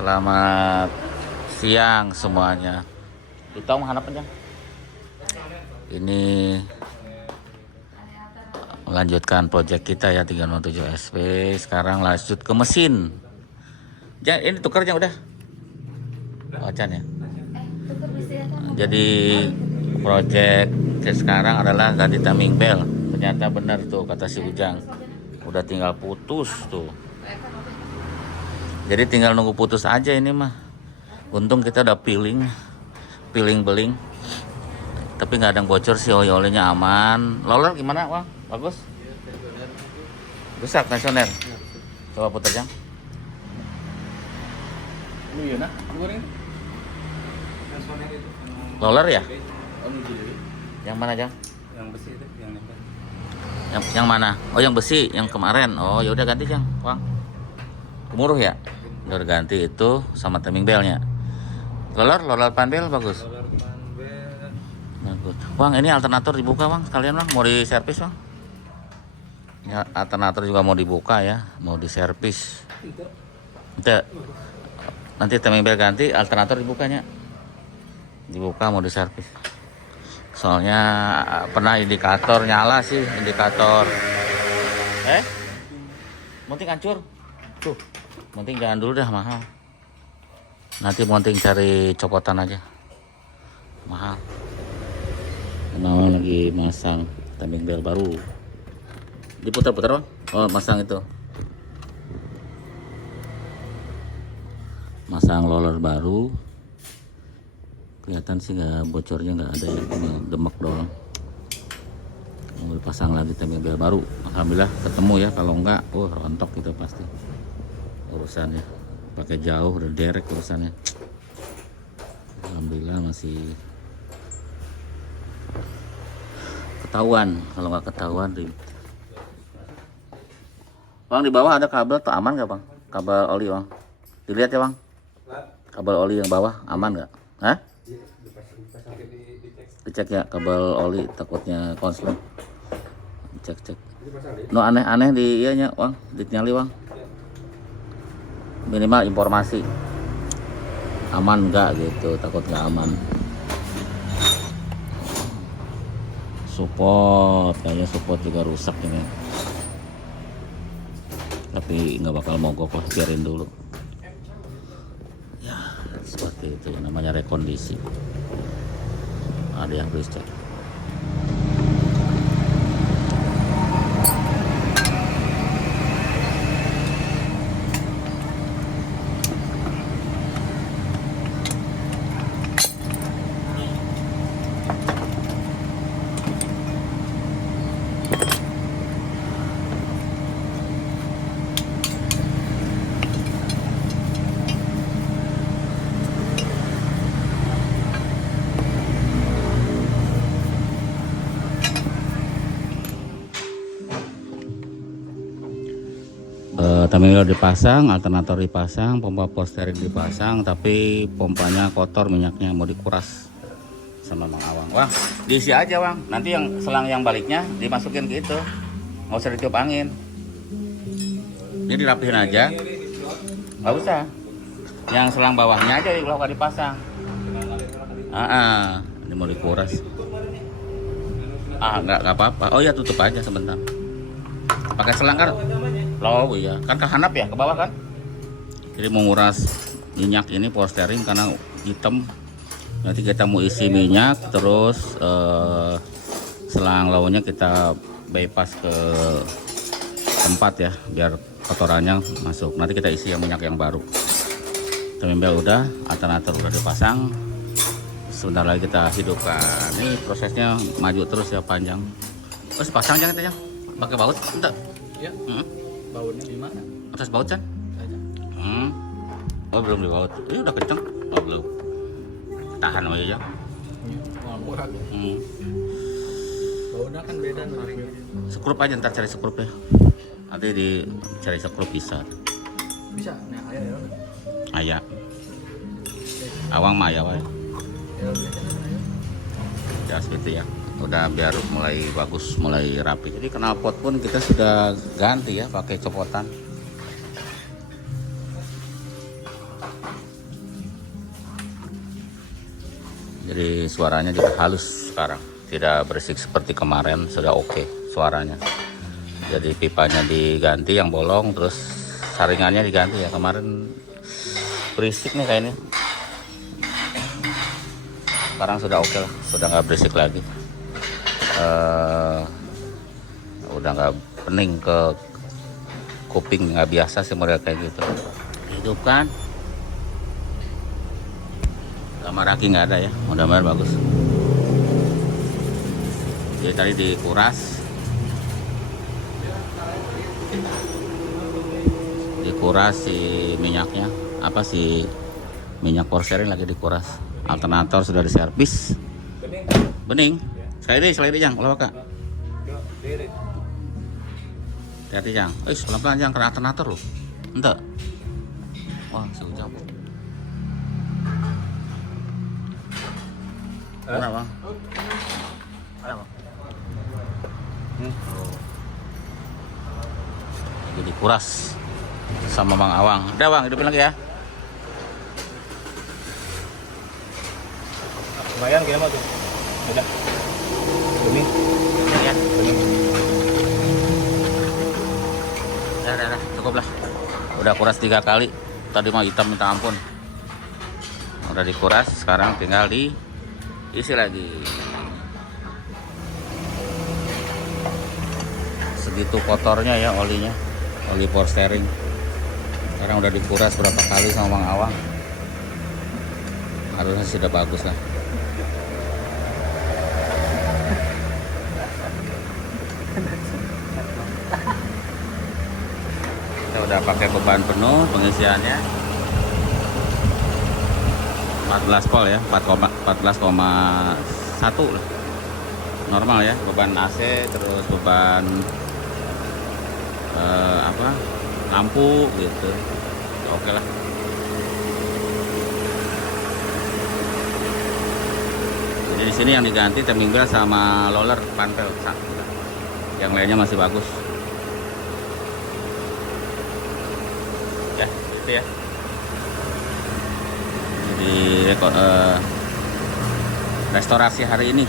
Selamat siang semuanya. Kita mau hanap aja. Ini melanjutkan proyek kita ya 307 SP. Sekarang lanjut ke mesin. Jangan ini tukar aja udah. Wacan ya. Jadi proyek sekarang adalah ganti timing bell. Ternyata benar tuh kata si Ujang. Udah tinggal putus tuh. Jadi tinggal nunggu putus aja ini mah. Untung kita udah peeling beling. Tapi nggak ada yang bocor sih, olehnya aman. Loler gimana, Bang? Bagus? Rusak nasioner. Coba putar Jang. Lu ya nak, goreng. Loler ya? Oh, Yang mana Jang? yang besi itu, yang nempel. Yang mana? Oh yang besi, yang kemarin. Oh ya udah ganti Jang, Bang. Gemuruh ya? Udah ganti itu sama timing bellnya. Loler pan bell bagus. Solar panel. Bagus. Bang, ini alternator dibuka Bang, sekalian Bang, mau diservis Bang. Ya, alternator juga mau dibuka ya, mau diservis. Itu. Nanti timing bell ganti, alternator dibukanya. Dibuka mau diservis. Soalnya pernah indikator nyala sih, indikator. Monting hancur. Tuh. Monting jangan dulu dah, mahal. Nanti monting cari copotan aja. Mahal. Kenapa lagi masang timing bell baru. Diputar-putar Bang. Oh, masang itu. Masang roller baru. Kelihatan sih nggak bocornya, nggak ada ya, demek doang. Mau dipasang lagi timing bell baru. Alhamdulillah ketemu ya, kalau enggak rontok gitu pasti urusannya. Pakai jauh udah derek urusannya. Alhamdulillah masih ketahuan. Kalau nggak ketahuan Bang, di bawah ada kabel tuh, aman nggak Bang? Kabel oli Bang, dilihat ya Bang. Kabel oli yang bawah aman nggak? Hah? Dicek ya kabel oli, takutnya konslet. Cek. No aneh-aneh di ianya Bang, dinyali Bang. Minimal informasi aman nggak gitu, takut nggak aman. Support, kayaknya support juga rusak ini. Tapi nggak bakal mogok lah, biarin dulu. Ya seperti itu namanya rekondisi. Ada yang please cek. Timing bell dipasang, alternator dipasang, pompa power steering dipasang, tapi pompanya kotor, minyaknya mau dikuras sama Bang Awang. Wah, diisi aja Bang. Nanti yang selang yang baliknya dimasukin ke itu, nggak usah ditiup angin. Ini dirapihin aja, nggak usah. Yang selang bawahnya aja kalau dipasang. Ini mau dikuras. Nggak apa-apa. Oh ya tutup aja sebentar. Pakai selang kan? Oh iya, kan kehanap ya ke bawah kan. Jadi menguras minyak ini power steering karena hitam. Nanti kita mau isi minyak, terus selang launya kita bypass ke tempat ya, biar kotorannya masuk. Nanti kita isi yang minyak yang baru. Timing bell udah, alternator udah dipasang. Sebentar lagi kita hidupkan. Ini prosesnya maju terus ya, panjang. Terus pasang jangan kita pakai baut, enggak? Ya. Bautnya di mana? Atas baut kan? Oh belum dibaut. Ini udah kenceng. Oh belum. Tahan aja ya. Murah. Bautnya kan beda nih. Sekrup aja, ntar cari sekrup ya. Nanti dicari sekrup bisa. Bisa. Nah, ayah ya. Ayah. Awang mah ayah wae. Ya seperti ya. Udah biar mulai bagus, mulai rapi. Jadi knalpot pun kita sudah ganti ya, pakai copotan. Jadi suaranya juga halus sekarang, tidak berisik seperti kemarin, sudah oke suaranya. Jadi pipanya diganti yang bolong, terus saringannya diganti ya, kemarin berisik nih kayak ini. Sekarang sudah oke lah, sudah nggak berisik lagi. Udah nggak pening ke kuping, nggak biasa sih model kayak gitu. Hidupkan. Kamar aki nggak ada ya, mudah-mudahan bagus. Jadi tadi dikuras si minyaknya, apa sih, minyak porselen lagi dikuras. Alternator sudah diservis. Bening. Sekali deh jang, kalau kak. Hati-hati jang. Pelan-pelan jang, kena alternator loh. Entah. Wah, sejam. Mana bang? Ada bang? Lagi dikuras sama Bang Awang. Udah bang, hidupin lagi ya. Lumayan kayaknya tuh. Udah. Bening. Ya. Udah, cukup lah. Udah kuras 3 kali. Tadi mah hitam minta ampun. Udah dikuras, sekarang tinggal diisi lagi. Segitu kotornya ya olinya, oli power steering. Sekarang udah dikuras berapa kali sama Bang Awang. Harusnya sudah bagus lah. Kita udah pakai beban penuh pengisiannya 14 volt ya, 14,1 lah. Normal ya, beban AC, terus beban lampu gitu. Oke lah. Jadi di sini yang diganti timing belt sama roller panel. Yang lainnya masih bagus. Ya, itu ya. Jadi restorasi hari ini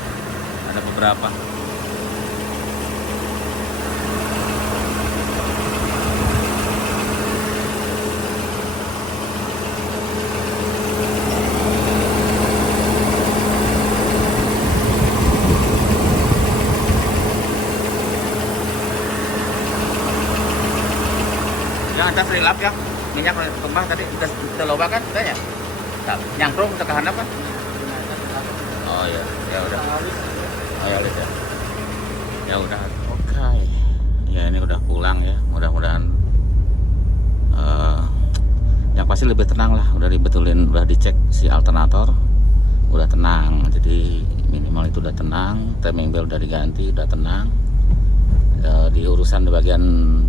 ada beberapa. Yang atas relap ya, minyak tumpah tadi udah loba kan, udah ya? Nyangkrung ke handap kan? Oh ya, ya udah. Oh ya udah. Ya udah. Oke. Ya ini udah pulang ya. Mudah-mudahan yang pasti lebih tenang lah. Udah dibetulin, udah dicek si alternator, udah tenang. Jadi minimal itu udah tenang. Timing belt udah diganti, udah tenang. Di urusan di bagian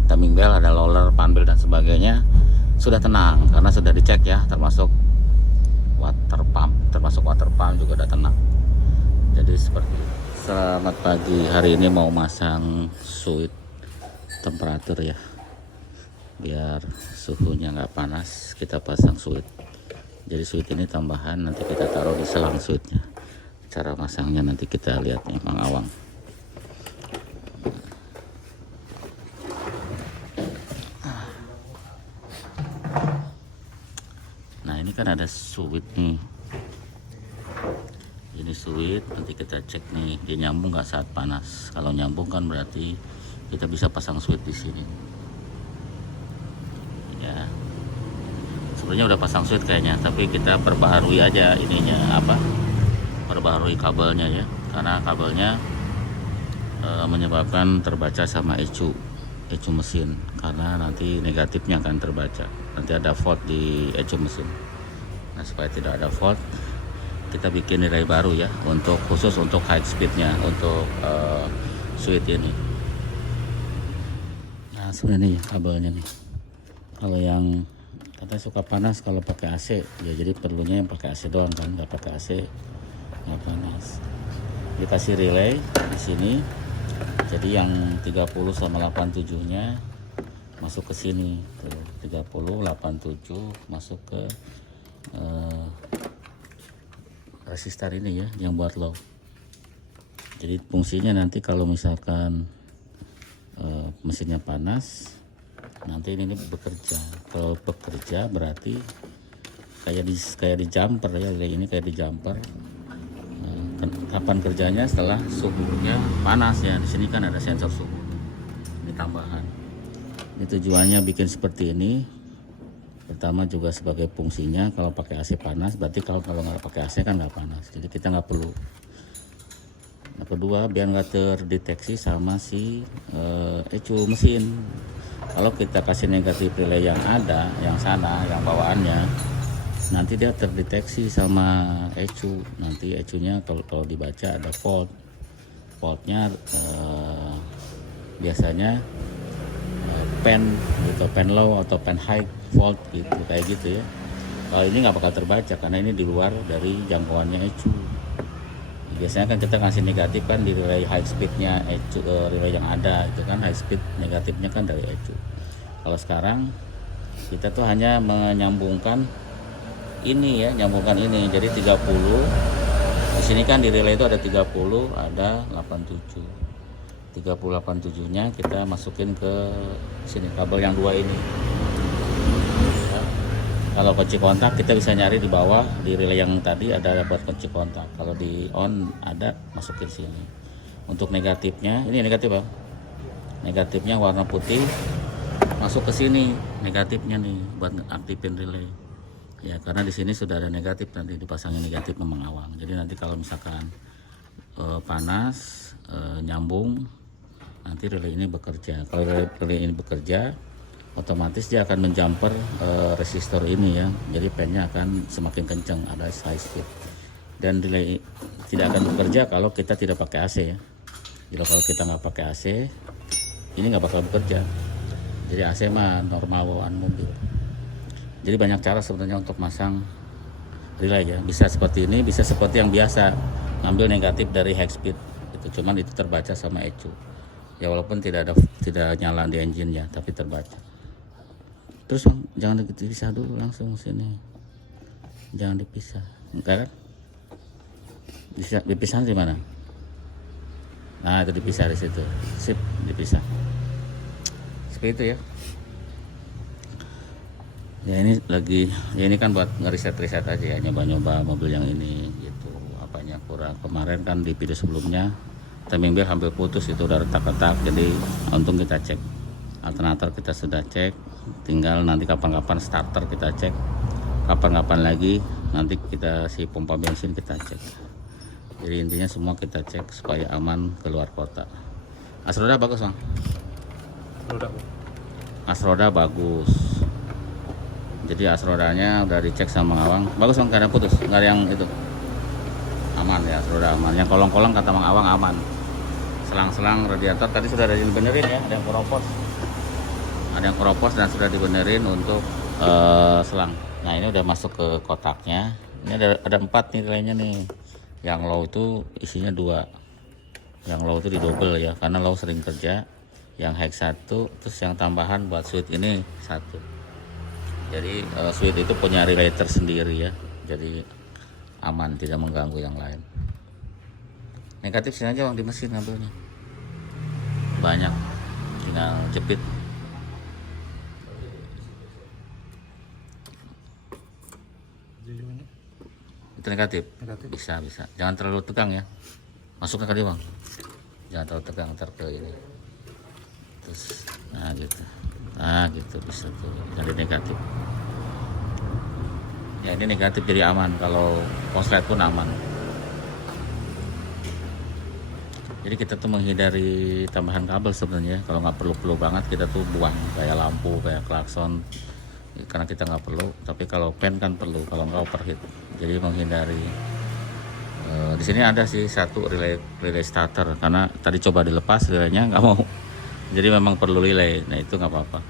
timing belt ada roller, panbel dan sebagainya sudah tenang karena sudah dicek ya, termasuk water pump juga udah tenang. Jadi seperti itu. Selamat pagi, hari ini mau masang switch temperatur ya, biar suhunya nggak panas. Kita pasang switch, jadi switch ini tambahan, nanti kita taruh di selang switchnya. Cara masangnya nanti kita lihat nih Bang Awang. Nah ini kan ada switch nih, ini switch, nanti kita cek nih dia nyambung nggak saat panas. Kalau nyambung kan berarti kita bisa pasang switch di sini ya. Sebenarnya udah pasang switch kayaknya, tapi kita perbaharui aja ininya, perbaharui kabelnya ya, karena kabelnya menyebabkan terbaca sama ECU mesin, karena nanti negatifnya akan terbaca, nanti ada fault di ECU mesin. Nah supaya tidak ada fault, kita bikin nilai baru ya, khusus untuk high speednya, untuk switch ini. Nah sebenarnya nih kabelnya nih, kalau yang katanya suka panas kalau pakai AC ya, jadi perlunya yang pakai AC doang kan, nggak pakai AC nggak panas. Dikasih relay di sini, jadi yang 30 sama 87 nya masuk ke sini tuh, 30 87 masuk ke resistor ini ya yang buat low. Jadi fungsinya nanti kalau misalkan mesinnya panas, nanti ini bekerja. Kalau bekerja berarti kayak di jumper ya, ini kayak di jumper. Kapan kerjanya? Setelah suhunya panas ya. Di sini kan ada sensor suhu. Ini tambahan. Ini tujuannya bikin seperti ini. Pertama juga sebagai fungsinya kalau pakai AC panas, berarti kalau nggak pakai AC kan nggak panas. Jadi kita nggak perlu. Yang kedua, biar nggak terdeteksi sama si ECU mesin. Kalau kita kasih negatif relay yang ada, yang sana, yang bawaannya, nanti dia terdeteksi sama ECU. Nanti ECU-nya kalau dibaca ada fault. Faultnya biasanya pen gitu, pen low atau pen high fault gitu, kayak gitu ya. Kalau ini nggak bakal terbaca karena ini di luar dari jangkauannya ECU. Biasanya kan kita ngasih negatif kan di relay high speednya ECU, relay yang ada itu kan high speed, negatifnya kan dari ECU. Kalau sekarang kita tuh hanya menyambungkan ini ya, nyambungkan ini. Jadi 30 di sini kan di relay itu ada 30, ada 87. 3087-nya kita masukin ke sini, kabel yang dua ini. Kalau kunci kontak kita bisa nyari di bawah, di relay yang tadi ada buat kunci kontak. Kalau di on ada, masukin sini. Untuk negatifnya, ini negatif ya. Negatifnya warna putih, masuk ke sini negatifnya nih buat aktifin relay. Ya karena di sini sudah ada negatif, nanti dipasangin negatif mengawang. Jadi nanti kalau misalkan panas nyambung, nanti relay ini bekerja. Kalau relay ini bekerja, otomatis dia akan menjumper resistor ini ya. Jadi pennya akan semakin kencang, ada high speed. Dan relay tidak akan bekerja kalau kita tidak pakai AC ya. Jadi kalau kita nggak pakai AC, ini nggak bakal bekerja. Jadi AC mah normal bawaan mobil. Jadi banyak cara sebenarnya untuk masang relay ya. Bisa seperti ini, bisa seperti yang biasa, ngambil negatif dari high speed. Itu cuman itu terbaca sama ECU. Ya walaupun tidak nyala di engine ya, tapi terbaca. Terus Bang, jangan dipisah dulu, langsung sini. Jangan dipisah. Enggak kan? Bisa dipisah di mana? Nah, itu dipisah di situ. Sip, dipisah. Seperti itu ya. Ya ini lagi, ya ini kan buat ngeriset-riset aja ya, nyoba-nyoba mobil yang ini gitu. Apanya kurang. Kemarin kan di video sebelumnya timing belt hampir putus, itu udah retak-retak, jadi untung kita cek. Alternator kita sudah cek, tinggal nanti kapan-kapan starter kita cek, kapan-kapan lagi nanti kita si pompa bensin kita cek. Jadi intinya semua kita cek supaya aman keluar kota. As roda bagus Bang? As roda bagus. Jadi as rodanya udah dicek sama Awang, bagus Bang, nggak ada putus, nggak ada yang itu, aman ya, as roda aman. Yang kolong-kolong kata Bang Awang aman. Selang-selang radiator tadi sudah ada yang dibenerin ya, ada yang keropos dan sudah dibenerin untuk selang. Nah ini udah masuk ke kotaknya. Ini ada 4 nih relaynya nih. Yang low itu isinya 2, yang low itu didouble ya, karena low sering kerja. Yang high 1, terus yang tambahan buat switch ini 1. Jadi switch itu punya relay tersendiri ya, jadi aman, tidak mengganggu yang lain. Negatif sini aja Bang, di mesin ngambilnya banyak, tinggal jepit. Itu negatif. Bisa, jangan terlalu tegang ya, masuknya ke dia Bang, jangan terlalu tegang, ntar ke ini terus. Nah gitu bisa tuh, jadi negatif ya. Ini negatif jadi aman, kalau konslet pun aman. Jadi kita tuh menghindari tambahan kabel sebenarnya. Kalau nggak perlu banget kita tuh buang, kayak lampu, kayak klakson, karena kita nggak perlu. Tapi kalau pen kan perlu, kalau nggak overheat. Jadi menghindari. Di sini ada sih 1 relay starter, karena tadi coba dilepas relaynya nggak mau. Jadi memang perlu relay. Nah itu nggak apa-apa.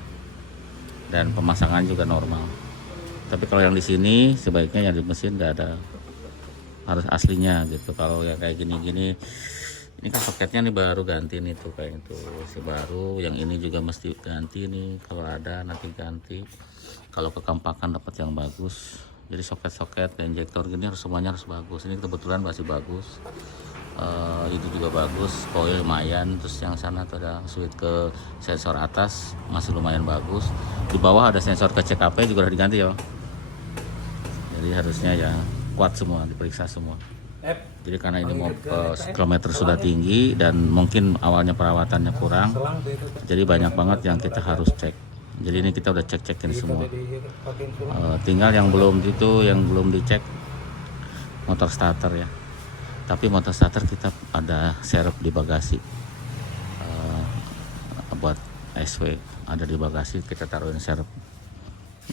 Dan pemasangan juga normal. Tapi kalau yang di sini sebaiknya yang di mesin nggak ada, harus aslinya gitu. Kalau ya kayak gini-gini. Ini kan soketnya nih baru ganti nih tuh, kayak itu si baru. Yang ini juga mesti ganti nih, kalau ada nanti ganti. Kalau kekompakan dapat yang bagus, Jadi soket-soket dan injektor gini harus semuanya harus bagus. Ini kebetulan masih bagus. Itu juga bagus, coil lumayan. Terus yang sana tuh ada switch ke sensor atas masih lumayan bagus. Di bawah ada sensor ke CKP juga udah diganti ya Bang. Jadi harusnya ya kuat semua, diperiksa semua. Jadi karena ini mau kilometer sudah tinggi dan mungkin awalnya perawatannya kurang, jadi banyak banget yang kita harus cek. Jadi ini kita udah cek-cekin semua. Tinggal yang belum dicek motor starter ya. Tapi motor starter kita ada serep di bagasi. Buat SW ada di bagasi, kita taruhin serep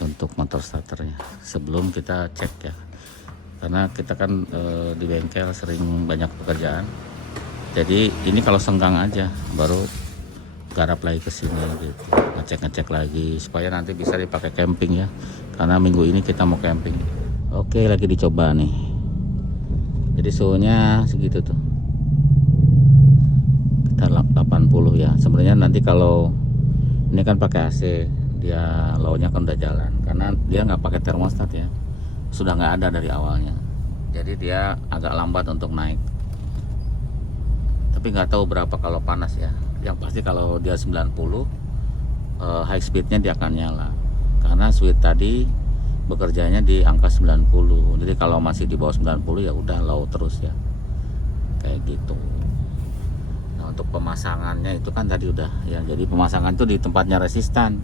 untuk motor starternya sebelum kita cek ya. Karena kita kan di bengkel sering banyak pekerjaan. Jadi ini kalau senggang aja baru garap lagi ke sini gitu. Ngecek lagi supaya nanti bisa dipakai camping ya. Karena minggu ini kita mau camping. Oke, lagi dicoba nih. Jadi suhunya segitu tuh. Kita 80 ya. Sebenarnya nanti kalau ini kan pakai AC, dia low-nya kan udah jalan. Karena dia nggak pakai termostat ya. Sudah nggak ada dari awalnya, jadi dia agak lambat untuk naik. Tapi nggak tahu berapa kalau panas ya. Yang pasti kalau dia 90 high speednya dia akan nyala, karena switch tadi bekerjanya di angka 90. Jadi kalau masih di bawah 90 ya udah low terus ya, kayak gitu. Nah untuk pemasangannya itu kan tadi udah ya, jadi pemasangan itu di tempatnya resistan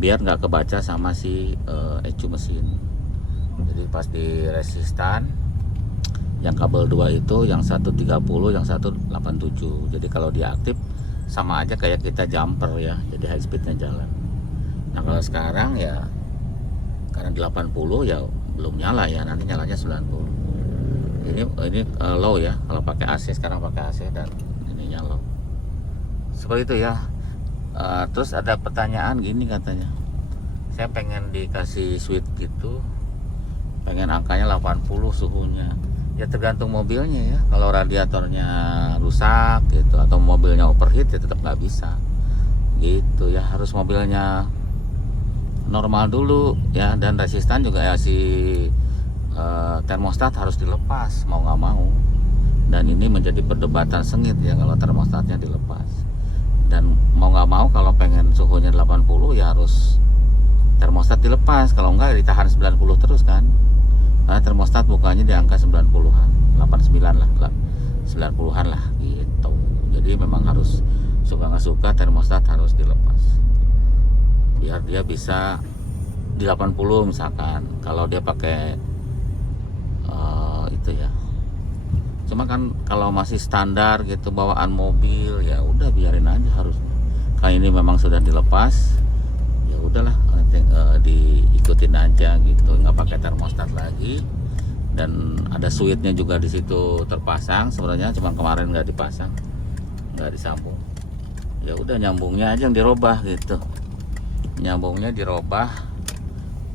biar nggak kebaca sama si ECU mesin. Jadi pas di resistan yang kabel 2 itu yang 130 yang 187. Jadi kalau dia aktif sama aja kayak kita jumper ya, jadi high speednya jalan. Nah kalau sekarang ya karena 80 ya belum nyala ya, nanti nyalanya 90. Ini low ya kalau pakai AC, sekarang pakai AC dan ininya low. Seperti itu ya. Terus ada pertanyaan gini katanya, saya pengen dikasih switch gitu, pengen angkanya 80 suhunya. Ya tergantung mobilnya ya. Kalau radiatornya rusak gitu atau mobilnya overheat ya tetap nggak bisa gitu ya. Harus mobilnya normal dulu ya, dan resistan juga ya, si termostat harus dilepas mau nggak mau. Dan ini menjadi perdebatan sengit ya kalau termostatnya dilepas. Dan mau nggak mau kalau pengen suhunya 80 ya harus termostat dilepas. Kalau enggak ya ditahan 90 terus kan. Karena termostat bukanya di angka 90-an, 89 lah, 90-an lah gitu. Jadi memang harus suka nggak suka termostat harus dilepas biar dia bisa di 80 misalkan. Kalau dia pakai itu ya. Cuma kan kalau masih standar gitu bawaan mobil ya udah biarin aja harus. Kayak ini memang sudah dilepas, ya udahlah diikutin aja gitu, nggak pakai termostat lagi. Dan ada switchnya juga di situ terpasang sebenarnya, cuma kemarin nggak dipasang, nggak disambung. Ya udah nyambungnya aja yang dirobah gitu, nyambungnya dirobah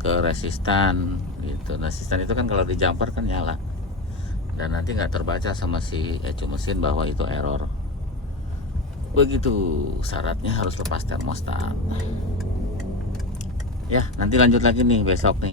ke resistan gitu. Resistan itu kan kalau di jumper kan nyala dan nanti nggak terbaca sama si ECU mesin bahwa itu error. Begitu syaratnya, harus lepas termostat. Ya nanti lanjut lagi nih besok nih.